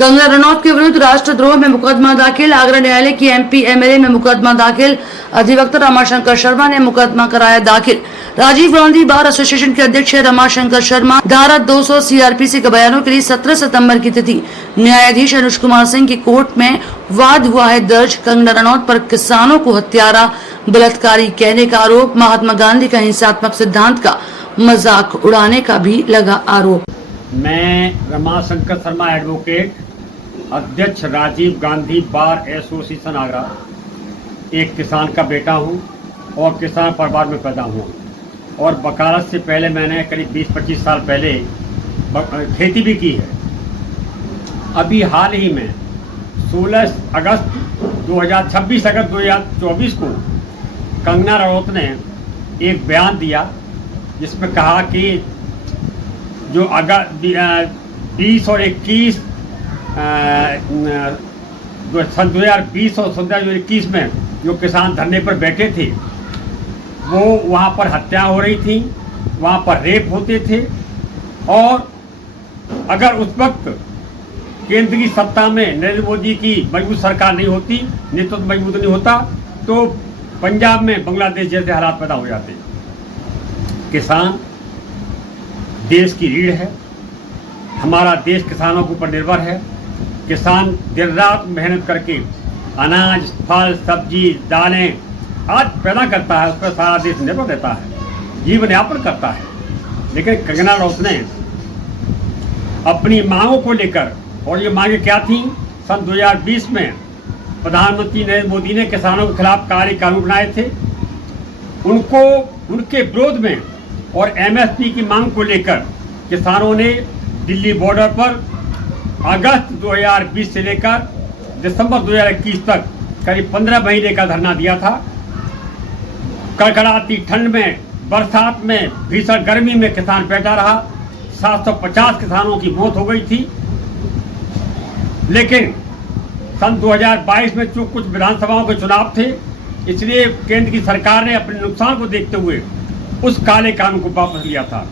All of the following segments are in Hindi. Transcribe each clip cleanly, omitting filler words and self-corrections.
कंगना रनौत के विरुद्ध राष्ट्रद्रोह में मुकदमा दाखिल। आगरा न्यायालय की एमपी एमएलए में मुकदमा दाखिल। अधिवक्ता रमाशंकर शर्मा ने मुकदमा कराया दाखिल। राजीव गांधी बार एसोसिएशन के अध्यक्ष रमाशंकर शर्मा धारा 200 सीआरपीसी के बयानों के लिए 17 सितंबर की तिथि। न्यायाधीश अनुज कुमार सिंह की कोर्ट में वाद हुआ है दर्ज। कंगना रनौत पर किसानों को हत्यारा बलात्कारी कहने का आरोप। महात्मा गांधी का हिंसात्मक सिद्धांत का मजाक उड़ाने का भी लगा आरोप। मैं रमाशंकर शर्मा एडवोकेट, अध्यक्ष राजीव गांधी बार एसोसिएशन आगरा, एक किसान का बेटा हूं और किसान परिवार में पैदा हुआ और वकालत से पहले मैंने करीब 20-25 साल पहले खेती भी की है। अभी हाल ही में 26 अगस्त 2024 को कंगना रनौत ने एक बयान दिया जिसमें कहा कि जो अगस्त 20 और 21 सन 2020 और 2021 में जो किसान धरने पर बैठे थे वो वहाँ पर हत्या हो रही थी, वहाँ पर रेप होते थे और अगर उस वक्त केंद्र की सत्ता में नरेंद्र मोदी की मजबूत सरकार नहीं होती, नेतृत्व मजबूत नहीं होता तो पंजाब में बांग्लादेश जैसे हालात पैदा हो जाते। किसान देश की रीढ़ है, हमारा देश किसानों के ऊपर निर्भर है। किसान दिन रात मेहनत करके अनाज, फल, सब्जी, दालें आज पैदा करता है, उस पर सारा देश निर्भर रहता है, जीवन यापन करता है। लेकिन कंगना रनौत ने अपनी मांगों को लेकर, और ये मांगे क्या थी, सन 2020 में प्रधानमंत्री नरेंद्र मोदी ने किसानों के खिलाफ काले कानून बनाए थे, उनको उनके विरोध में और एमएसपी की मांग को लेकर किसानों ने दिल्ली बॉर्डर पर अगस्त 2020 से लेकर दिसंबर 2021 तक करीब 15 महीने का धरना दिया था। कड़कड़ाती ठंड में, बरसात में, भीषण गर्मी में किसान बैठा रहा। 750 किसानों की मौत हो गई थी। लेकिन सन 2022 में जो कुछ विधानसभाओं के चुनाव थे, इसलिए केंद्र की सरकार ने अपने नुकसान को देखते हुए उस काले कानून को वापस लिया था।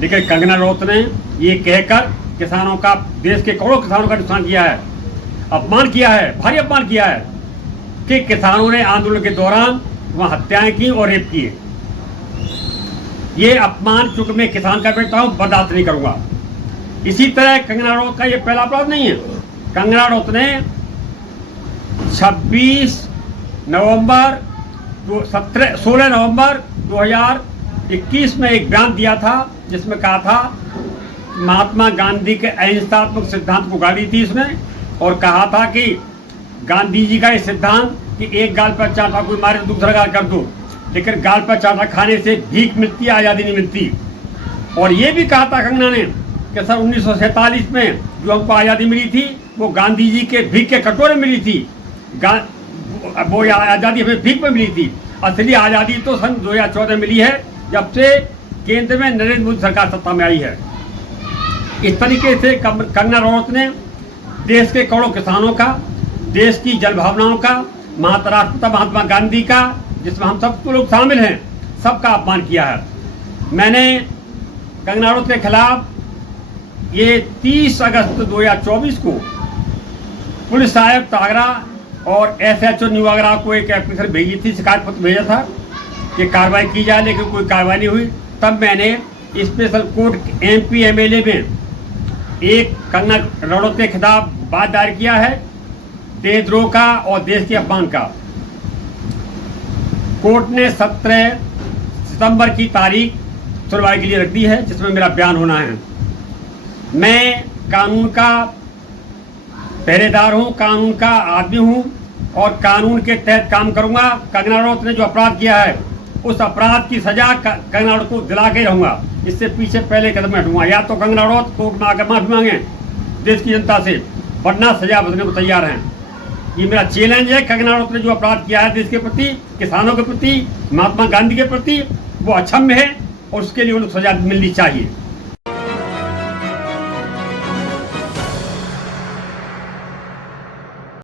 लेकिन कंगना रनौत ने ये कहकर किसानों का, देश के करोड़ों किसानों का नुकसान किया है, अपमान किया है, भारी अपमान किया है कि किसानों ने आंदोलन के दौरान वहाँ हत्याएं की और रेप किए। ये अपमान चूंकि मैं किसान का बेटा हूँ बर्दाश्त नहीं करूँगा। इसी तरह कंगना रनौत का ये पहला अपराध नहीं है। कंगना रनौत ने 16 नवंबर 2021 में एक बयान दिया था जिसमें कहा था, महात्मा गांधी के अहिंसात्मक सिद्धांत को गाली थी इसने और कहा था कि गांधी जी का ये सिद्धांत कि एक गाल पर चाटा कोई मारे तो दूसरा गाल कर दो, लेकिन गाल पर चाटा खाने से भीख मिलती है, आज़ादी नहीं मिलती। और ये भी कहा था कंगना ने कि सर 1947 में जो हमको आज़ादी मिली थी वो गांधी जी के भीख के कटोरे मिली थी, वो आज़ादी हमें भीख में मिली थी। असली आज़ादी तो सन 2014 मिली है जब से केंद्र में नरेंद्र मोदी सरकार सत्ता में आई है। इस तरीके से कंगना रनौत ने देश के करोड़ों किसानों का, देश की जन भावनाओं का, राष्ट्रपिता महात्मा गांधी का, जिसमें हम सब लोग शामिल हैं, सबका अपमान किया है। मैंने कंगना रनौत के खिलाफ ये 30 अगस्त 2024 को पुलिस आयुक्त आगरा और SHO न्यू आगरा को एक एप्लीकेशन भेजी थी, शिकायत पत्र भेजा था कि कार्रवाई की जाए, लेकिन कोई कार्रवाई नहीं हुई। तब मैंने स्पेशल कोर्ट MP MLA में एक कंगना रनौत के खिलाफ बात दायर किया है, देशद्रोह का और देश के अपमान का। कोर्ट ने 17 सितंबर की तारीख सुनवाई के लिए रख दी है, जिसमें मेरा बयान होना है। मैं कानून का पहरेदार हूँ, कानून का आदमी हूँ और कानून के तहत काम करूँगा। कंगना रनौत ने जो अपराध किया है उस अपराध की सजा कंगना रनौत को दिला के रहूँगा। इससे पीछे पहले कदम हटूँगा। या तो कंगना रनौत कोर्ट में आकर माफी मांगे देश की जनता से, वरना सजा बदलने को तैयार हैं। ये मेरा चैलेंज है। कंगना रनौत ने जो अपराध किया है देश के प्रति, किसानों के प्रति, महात्मा गांधी के प्रति, वो अक्षम्य है और उसके लिए उन्हें सजा मिलनी चाहिए।